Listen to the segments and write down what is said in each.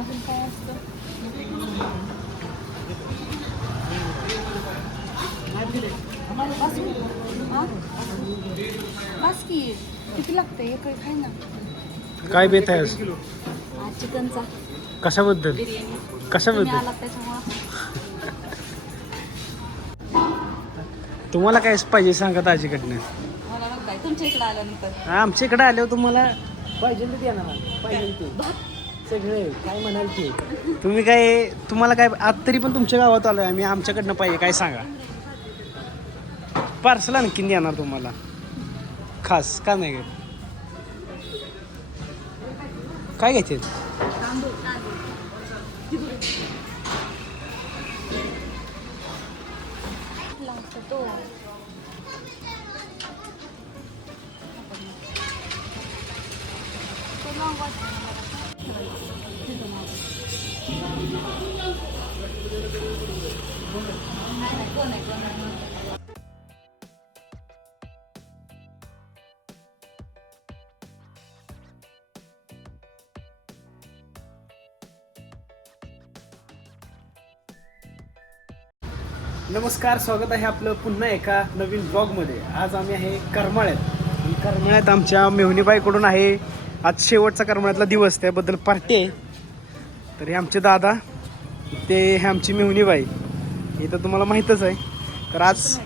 अजून काय असतं बस हा? बस की किती लागतं एक खाय ना काय बेत आहे आज? चिकनचा. कशाबद्दल? बिर्याणी. कशाबद्दल? त्याच्यामुळं. तुम्हाला काय पाहिजे सांगा ताजीकडनं मला काय तुमच्या इकडे आल्यानंतर. आमच्या इकडे आल्यावर तुम्हाला पाहिजे ते देणार. पाहिजे ते सगळे काय म्हणाल ते? तुम्ही काय तुम्हाला काय आज तरी पण तुमच्या गावात आलोय आम्ही आमच्याकडनं पाहिजे काय सांगा? पार्सल आणखीन देणार तुम्हाला. खास का नाही? काय घ्यायचे? तो. नमस्कार स्वागत आहे आपलं पुन्हा एका नवीन ब्लॉगमध्ये आज आम्ही आहे करमाळ्यात. करमाळ्यात आमच्या मेहुणीबाईकडून आहे आज शेवटचा करमाळ्यातला दिवस त्याबद्दल पार्टी आहे. तर हे आमचे दादा ते हे आमची मेहुणीबाई हे तर तुम्हाला माहीतच आहे. तर आज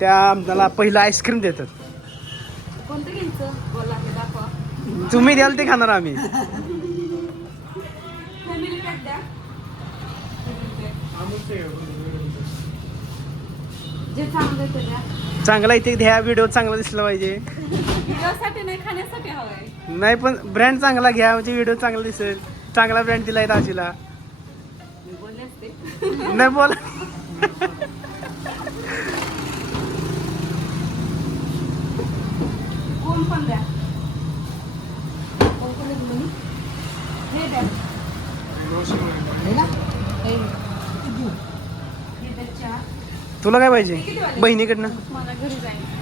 त्या आम्हाला पहिलं आईस्क्रीम देतात. तुम्ही द्याल ते खाणार आम्ही. चांगलं इथे घ्या व्हिडिओ चांगला दिसला पाहिजे. नाही पण ब्रँड चांगला घ्या म्हणजे व्हिडिओ चांगला दिसेल. चांगला ब्रँड दिला आहे दाजीला. मी बोलले असते. नाही बोला. तुला काय पाहिजे? बहिणीकडनं. मला घरी जाईल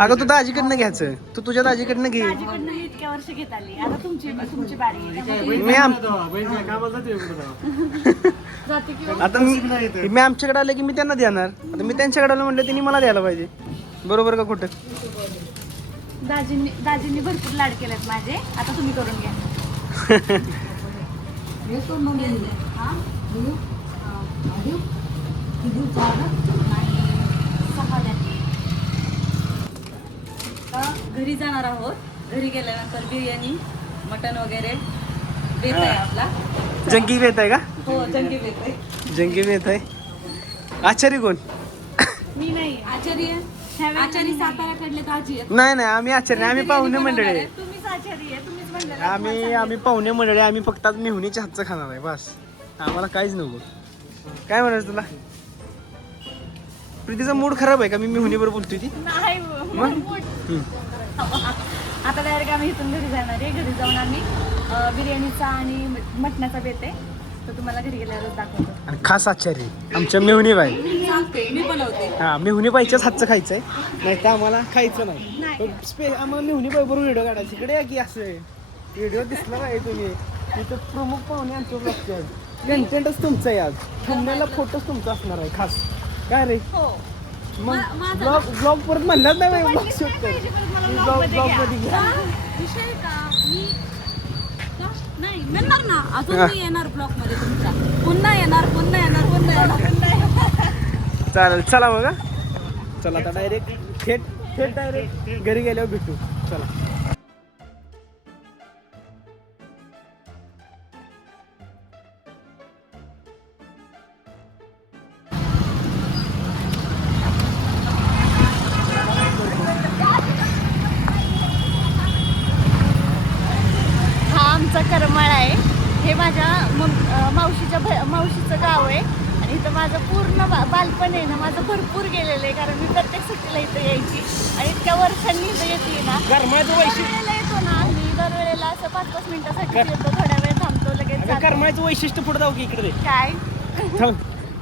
अगं तू दाजीकडनं घ्यायचं. तू तुझ्या दाजीकडनं घे. माझ्याकडनं इतक्या वर्ष घेत आली. आता तुमची तुमची बारी आहे. मी आम जाते किंवा आता मी मी आमच्याकडे आले की मी त्यांना देणार. आता मी त्यांच्याकडे आलो म्हटलं त्यांनी मला द्यायला पाहिजे. बरोबर का कुठं दाजींनी दाजींनी भरपूर लाड केलेत माझे. आता तुम्ही करून घ्या. हा? नाही, सहा द्या. आता घरी जाणार आहोत. घरी गेल्यानंतर बिर्याणी मटन वगैरे बेत आहे आपला. जंगी बेत आहे का? हो जंगी बेत आहे जंगी बेत आहे आचारी कोण? मी नाही. आचार्य आचार्य साताऱ्याकडले दाजी आहेत? नाही नाही आम्ही आचारी नाही आम्ही पाहुणे मंडळी आहे. तुम्हीच आचार्य आहे तुम्हीच म्हणलेलं आम्ही आम्ही पाहुणे मंडळी आहे. आम्ही फक्त आज मेहुणीच्या हातचं खाणार आहे बस. आम्हाला काहीच नको. काय म्हणायचं तुला? प्रीतीचा मूड खराब आहे का? मी मेहुणीवर बोलतोय ती. आता डायरेक्ट आम्ही इथून घरी जाणार आहे घरी जाऊन आम्ही बिर्याणीचा आणि मट- मटणाचा बेत आहे. तर तुम्हाला घरी गेल्यावरच दाखवतो. आणि खास आचारी आमच्या मेहुणीबाई सांगते मी बनवते. हा मेहुणीबाईच्याच हातचं खायचं आहे नाही तर आम्हाला खायचं नाही. पण स्पे आम्हाला मेहुणीबाई बरोबर व्हिडिओ काढायची. इकडे या की असं. व्हिडिओ दिसला नाही तुम्ही. इथं प्रमुख पाहुणे आमच्या ब्लॉगचे आहेत कंटेंटच तुमचं आहे आज. थंबनेला फोटोच तुमचा असणार आहे खास. काय रे? हो. मग ब्लॉग ब्लॉग परत म्हणलाच नाही ब्लॉग शूट कर ब्लॉग ब्लॉग. मध्ये घ्या. का? विषय का? मी का? नाही म्हणणार ना. अजून. मी येणार ब्लॉगमध्ये तुमच्या. पुन्हा येणार पुन्हा येणार पुन्हा येणार. पुन्हा येणार चालेल चला बघा. चला आता डायरेक्ट थेट थेट डायरेक्ट घरी गेल्यावर भेटू. चला. हे माझ्या मम- मावशीच्या भ- मावशीचं गाव आहे. आणि इथं माझं पूर्ण बा बालपण आहे ना माझं भरपूर गेलेलं आहे कारण मी प्रत्येक सुट्टीला इथं यायची. आणि इतक्या वर्षांनी इथं येते ना. दरवेळेला येतो ना मी दरवेळेला असं पाच पाच मिनिटासाठी येतो थोड्या वेळ थांबतो लगेच जातो. करमाळ्याचं वैशिष्ट्य पुढे जाऊ की इकडे काय? थांब.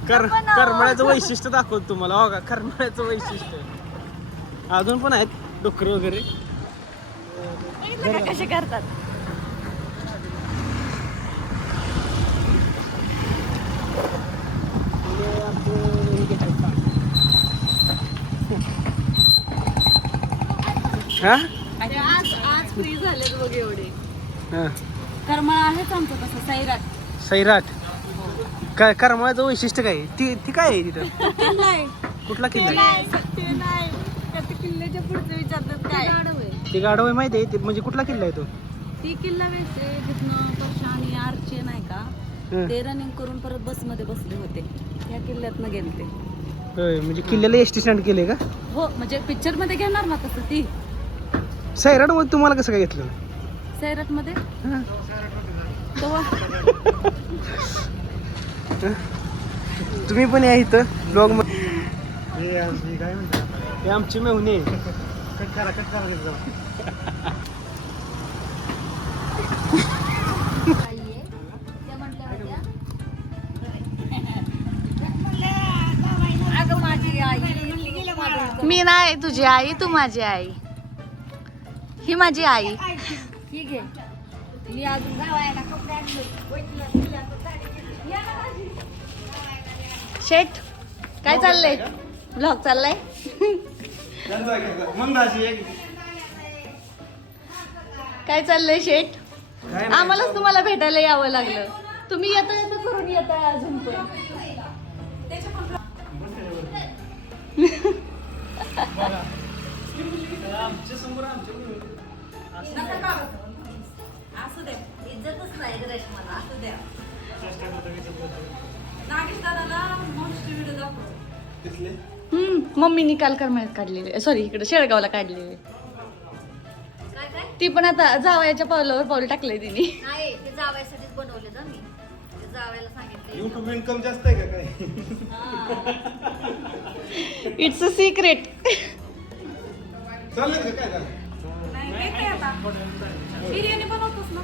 कर करमळ्याचं वैशिष्ट्य दाखवतो तुम्हाला. हो का? करमळ्याचं वैशिष्ट्य. अजून पण आहेत डुकर वगैरे. बघितलं का कसे करतात? हा? आणि आज आज फ्री झालेत बघ एवढे. हा. करमाळा आहेच आमचं तसं सैराट. सैराट. काय करमाळ्याचं वैशिष्ट्य काय? आहे? ती ती काय आहे तिथं? नाही कुठला किल्ला? आहे नाही ते नाही त्या ते किल्ल्याच्या पुढचं विचारतात काय? ते गाढव आहे. माहिती आहे? ते म्हणजे कुठला किल्ला आहे तो? ती किल्ला वेचते आणि आरचे नाही का? हं. ते रनिंग करून परत बसमध्ये बसले होते. या किल्ल्यातनं गेले ते. होय म्हणजे किल्ल्याला एस टी स्टँड केले का? हो म्हणजे पिक्चरमध्ये घेणार ना तसं ती. सैराटमध्ये तुम्हाला कसं काय घेतलं? सैराटमध्ये हा. तेव्हा तुम्ही पण या इथं ब्लॉगमध्ये. हे आमची मेहुणे अगं माझी आई. मी नाही तुझी आई तू माझी आई. ही माझी आई. ठीक आहे. मी अजून गावायला कपडे आणले. शेठ काय चाललंय? ब्लॉग चाललाय? काय चाललंय शेठ? आम्हालाच तुम्हाला भेटायला यावं लागलं. तुम्ही येता येता करून येता अजून पण. असू दे इज्जतच नाही रेशमाला असू द्या नागेश दादाला मोस्ट व्हिडिओ दाखव हम्म मम्मीनी काल करमाळ्यात काढलेले. सॉरी इकडे शेळगावला काढलेले. काय काय ती पण आता जावयाच्या पावलावर पाऊल टाकलंय तिने. नाही ते जावयासाठीच बनवले ना मी. ते जावयाला सांगितले युट्यूब इन्कम जास्त आहे का काय? इट्स अ सिक्रेट चाललं का काय झालं? नाही ते काय आता. बिर्याणी बनवतोस ना?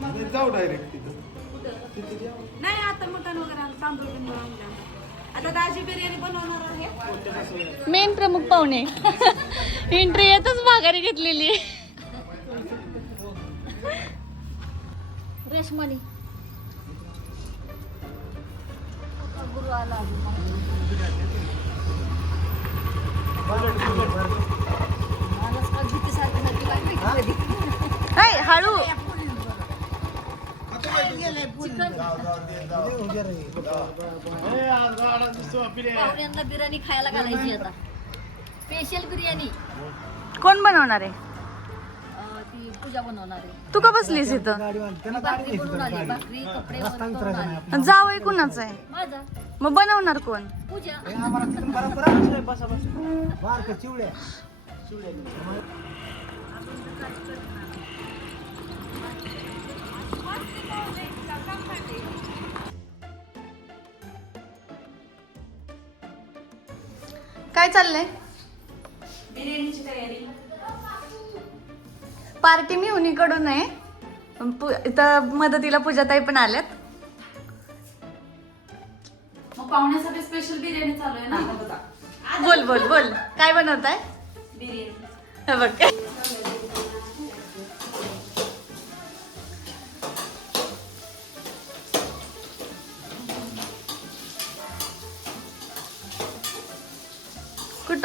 नाही, जाऊ डायरेक्ट तिथं. नाही आता मटण वगैरे तांदूळ बिंदूळ आणलं. आता दाजी बिर्याणी बनवणार आहे. मेन प्रमुख पाहुणे. एंट्री येतच माघारी घेतलेली. रेशमानी गुरु आला. हाय हळू पाहुण्यांना बिर्याणी खायला घालायची आता स्पेशल बिर्याणी कोण बनवणार आहे? अं, ती पूजा बनवणार आहे. तू का बसलीस इथं? भाकरी बनवून आली भाकरी कपडे आली. कुणाचं आहे? माझा. मग बनवणार कोण? पूजा. काय चाललंय? बिर्याणीची तयारी. पार्टी मी उनीकडून आहे. पु- इथं मदतीला पूजाताई पण आल्यात. मग पाहुण्यासाठी स्पेशल बिर्याणी चालू आहे ना बघा. बोल बोल बोल. काय बनवताय? बिर्याणी. हे बघ.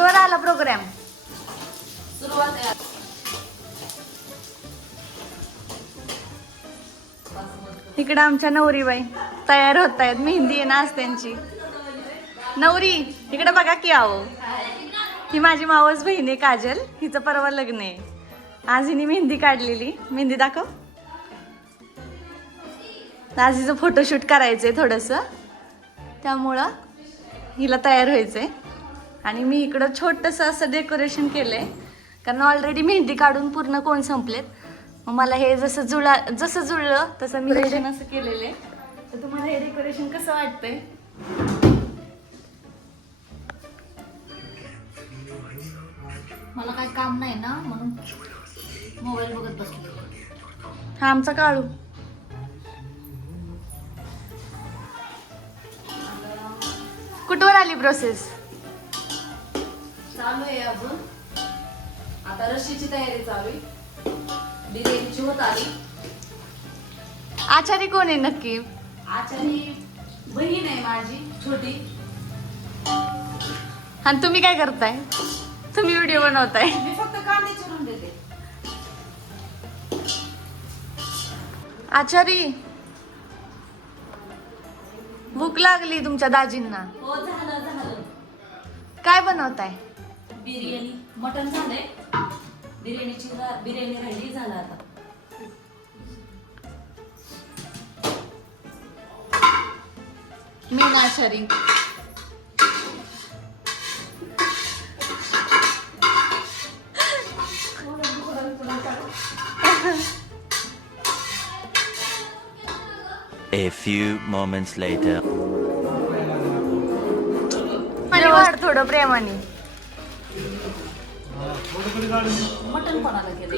कुठवर आला प्रोग्राम सुरुवात इकडं आमच्या नवरीबाई तयार होत आहेत. मेहंदी आहे ना आज त्यांची. नवरी इकडे बघा की आहो ही माझी मावस बहीण आहे काजल. हिचं परवा लग्न आहे. आज हिने मेहंदी काढलेली. मेहंदी दाखव. आज हिचं फोटोशूट करायचं आहे थोडंसं. त्यामुळं हिला तयार व्हायचं आहे आणि मी इकडं छोटंसं असं डेकोरेशन केलं आहे कारण ऑलरेडी मेहंदी काढून पूर्ण कोण संपलेत? मग मला हे जसं जुळा जसं जुळलं तसं मी असं केलेलं आहे. तर तुम्हाला हे डेकोरेशन कसं वाटतंय? मला काय काम नाही ना म्हणून मोबाईल बघत बसले. हा आमचा काळू. कुठवर आली प्रोसेस चालू आहे अजून आता रशीची तयारी चालू आहे. बिर्याणीची होत आली. आचारी कोण आहे नक्की? आचारी बहीण आहे माझी छोटी. आणि तुम्ही काय करताय? तुम्ही व्हिडिओ बनवताय. मी फक्त कांदे चिरून देते. आचारी भूक लागली तुमच्या दाजींना. हो झालं झालं. काय बनवताय? बिर्याणी मटण झालंय. बिर्याणीची बिर्याणी राहिली झालं आता. मी ना आचारी A few moments later. थोडं प्रेमाने. मटण कोणाला केलं.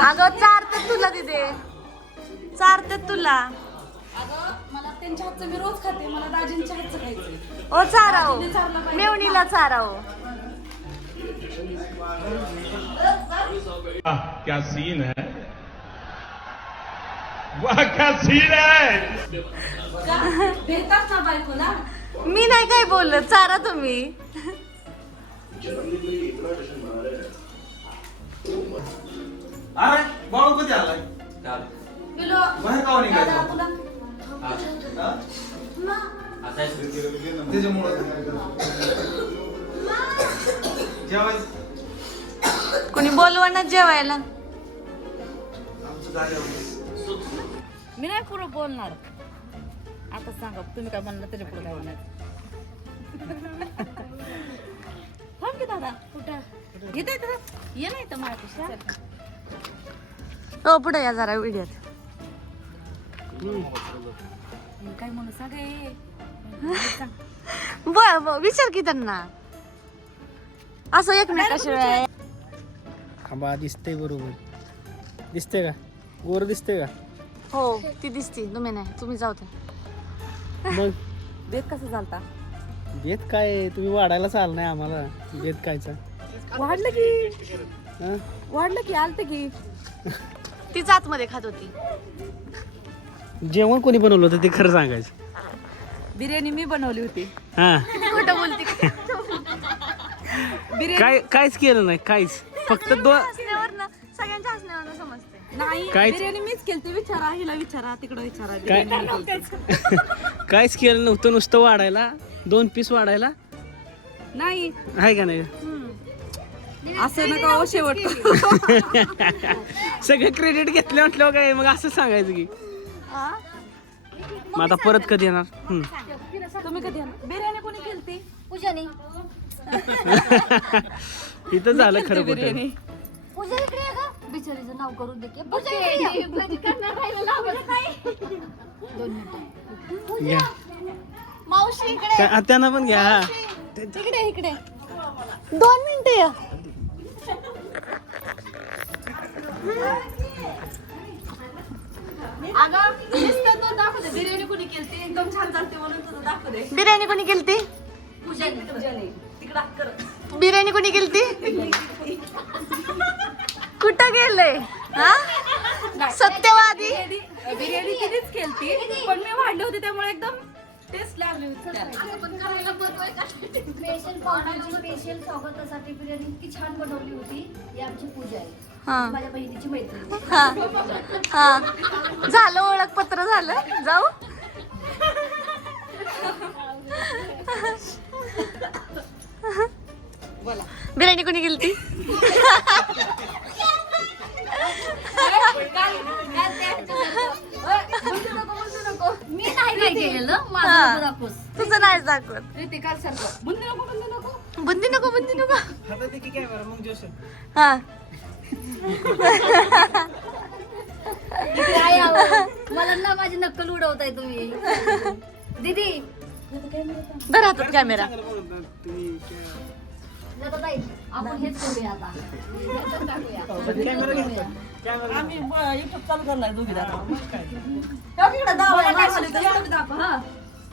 अगं चारतात तुला तिथे चारतात तुला. अगं मला त्यांच्या हातचं मी रोज खाते मला दाजींच्या हातचं ओ. मेवणीला क्या सीन है. वाह क्या सीन है. का? भेटतात ना बायकोला? मी नाही काय बोलत चारा तुम्ही. अरे बाळू कधी आलाय? पिलो बाहेर का निघायचं? दादा, तुला त्याच्यामुळे जेवायचं कोणी बोलवाना जेवायला. आमचं जागेवर मी नाही पुढं बोलणार. आता सांगा तुम्ही काय म्हणणार त्याच्या पुढे काय म्हणणार थांब की दादा. कुठं? येत आहे ये नाही तर माझ्यापेक्षा हो पुढे या जरा व्हिडिओत. काय म्हणू सांग हे. बर बर, विचार की त्यांना. असं एकमेकाशिवाय खांबा दिसते बरोबर. दिसते का? वर दिसते का? हो ती दिसती. तुम्ही नाही तुम्ही जाऊ दे मग? बेत कसं चालता बेत काय? तुम्ही वाढायला चाल नाही आम्हाला. बेत कायचा? वाढलं की. हं? वाढलं की आलतं की. तीच आतमध्ये खात होती. जेवण कोणी बनवलं होतं ते खरं सांगायचं? बिर्याणी मी बनवली होती. हा. खोटं बोलती काय काहीच केलं नाही काहीच. फक्त दोन सगळ्यांच्या हसण्यावरनं समजते. नाही काहीच- बिर्याणी मीच केली विचारा हिला विचारा तिकडं विचारा काय बिर्याणी मी केलती. काहीच केलं नव्हतं नुसतं वाढायला दोन पीस वाढायला. नाही. आहे का नाही? असं नका हो शेवट. सगळे क्रेडिट घेतले म्हटलं काय मग असं सांगायचं की. मग आता परत कधी येणार? हं. तुम्ही कधी येणार? बिर्याणी कोणी केलती? पूजानी. इथं झालं खरं बिर्याणी. पूजा इकडे बिचारीचं नाव करून दे की. पूजा इकडे ये. घ्या मावशी इकडे. त्या- त्यांना पण घ्या हा. इकडे इकडे. दोन मिनिटं या. अगं नुसतं तो दाखवते. बिर्याणी कोणी केली एकदम छान चालते म्हणून तुझं दाखवते. बिर्याणी कोणी केलती? तिकडं कर. बिर्याणी कोणी केलती? कुठं गेलंय हा? सत्यवादी? बिर्याणी तिनेच केलती पण मी वाढले होते त्यामुळे एकदम टेस्ट लागली. स्पेशल पाहुण्यांची स्पेशल स्वागतासाठी बिर्याणी इतकी छान बनवली होती. ही आमची पूजा आहे. हा. माझ्या बहिणीची मैत्रीण हा. हा. झालं ओळखपत्र झालं. जाऊ. बिर्याणी कोणी केलती? सारखं. बुंदी नको बुंदी नको. बुंदी नको बुंदी नको. मग जोसेफ हा. अहो. मला ना माझी नक्कल उडवताय तुम्ही. दीदी. धर हातात कॅमेरा. आपण हेच करूया आता. टाकूया. आम्ही युट्यूब चालू करणार दोघी दादा. काय.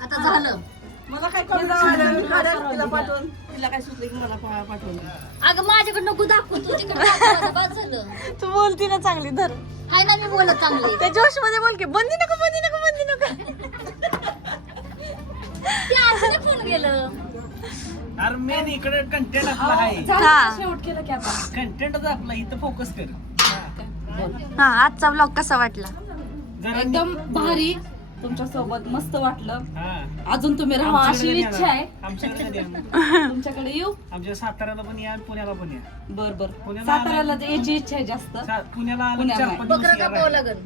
आता झालं. मला काय तिला पाठवून. तिला काय सुचलं की मला पा- पाठवून अगं माझ्याकडे नको दाखवू. तू तिकडे दाखव, आता बाद झालं. तू बोलती ना चांगली धर. हाय ना मी बोलत चांगली. त्या जोशमध्ये बोल की बंदी नको बंदी नको बंदी नको. ते फोन गेलं अरे मेन इकडे कंटेंट आपला आहे. झालं, शेवट केलं की आता. कंटेंटच आपला इथं फोकस कर. हा आजचा ब्लॉग कसा वाटला? जरा एकदम भारी. तुमच्यासोबत मस्त वाटलं. हा. अजून तुम्ही राहा अशी आमच्याकडे इच्छा आहे. आमच्याकडे? तुमच्याकडे येऊ? आमच्या साताऱ्याला पण या आणि पुण्याला पण या. बर बर. पुण्याला साताऱ्याला यायची इच्छा आहे जास्त. सा- पुण्याला आलं पुण्याला चार पाच दिवस बकरं या का पाव राहायला. लागल.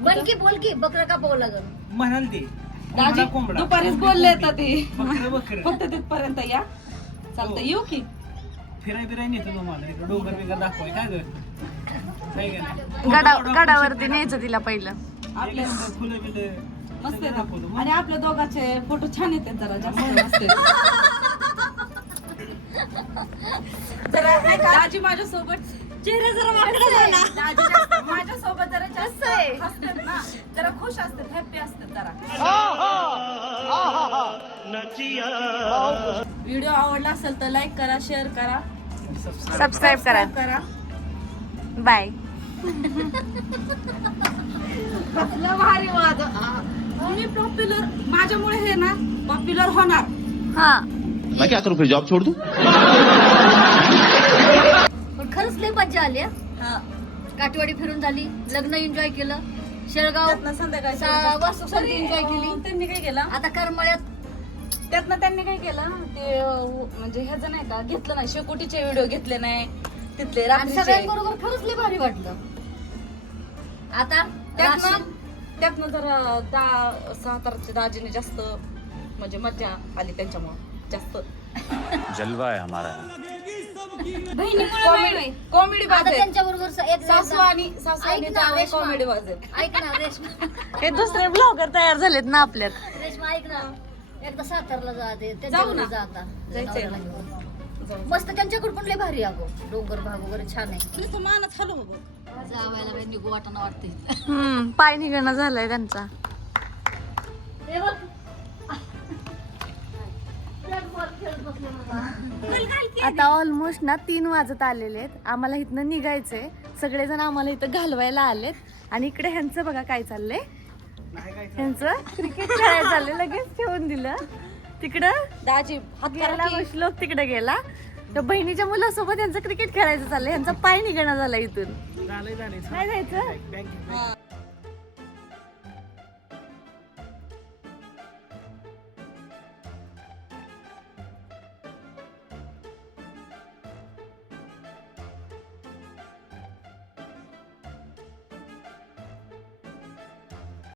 बन की बोल की बकरं का पाव लागल? म्हणाल ते. दाजी कोंबडा. कोंबडा दुपारीच बोलले येतात ते. बकरं बकरं. फक्त तिथपर्यंत या. चालतं येऊ की? फिराय फिराय नेतो तुम्हाला. इकडे डोंगर बिंगर दाखवाय. काय ग? काय गडावरती न्यायचं तिला पहिलं. आपल्या फुलं बिलं मस्त. आणि आपल्या दोघांचे फोटो छान येतात जरा जास्त मस्त दाजी माझ्यासोबत चेहरा जरा वाकडा झाला. दाजी जास्त माझ्यासोबत जरा जास्त हसतात ना जरा खुश असतात हॅपी असतात जरा. व्हिडिओ आवडला असेल तर लाईक करा शेअर करा. सबस्क्राईब करा. करा. बाय भारी माझं. मी पॉप्युलर माझ्यामुळे हे ना पॉप्युलर होणार. हा. मैं क्या करूँ फिर जॉब छोड़ दूँ पण खरंच लय मज्जा आली हं. हा. काठवाडी फिरून झाली लग्न एन्जॉय केलं शेळगाव त्यातनं संध्याकाळी सा- एन्जॉय केली. त्यांनी काय केलं? आता करमळ्यात त्यातनं त्यांनी काय केलं? ते अं, म्हणजे ह्याचं नाही का घेतलं नाही. शेकोटीचे व्हिडिओ घेतले नाही. तिथले आणि रात्रीचे. सगळ्यांबरोबर खरंच लय भारी वाटलं. आता त्यातनं त्यातनं जरा दा सातारच्या दाजीने जास्त म्हणजे मज्जा आली त्यांच्यामुळे जास्त जलवा है हमारा कॉमेडी कॉमेडी आता बाज त्यांच्या बरोबर एक सासू आणि सासू आणि ऐक ना, जावई रेश्मा. कॉमेडी बाज आहेत ऐक ना रेश्मा हे दुसरे ब्लॉगर तयार झालेत ना आपल्यात रेश्मा ऐक ना एकदा सातारला जाते जाऊ ना. जाता जायचंय नवऱ्याला ना. घेऊन. जाऊ. मस्त त्यांच्याकडे पण लय भारी आहे अगो डोंगर भाग वगैरे छान आहे नुसतं मानच हलव बघ. जावायला काही निघू वाटणं वाटते हम्म पाय निघणं झालंय त्यांचा. आता ऑलमोस्ट ना तीन वाजत आलेले आहेत. आम्हाला इथनं निघायचंय. सगळेजण आम्हाला इथं घालवायला आलेत. आणि इकडे ह्यांचं बघा काय चाललंय. ह्यांचं क्रिकेट खेळायला चाललंय. लगेच ठेवून दिलं. तिकडं दाजी हात. श्लोक तिकडे गेला. त्या बहिणीच्या मुलासोबत यांचं क्रिकेट खेळायचं चाललंय. यांचा पाय निघणं झाला इथून. नाही जायचं.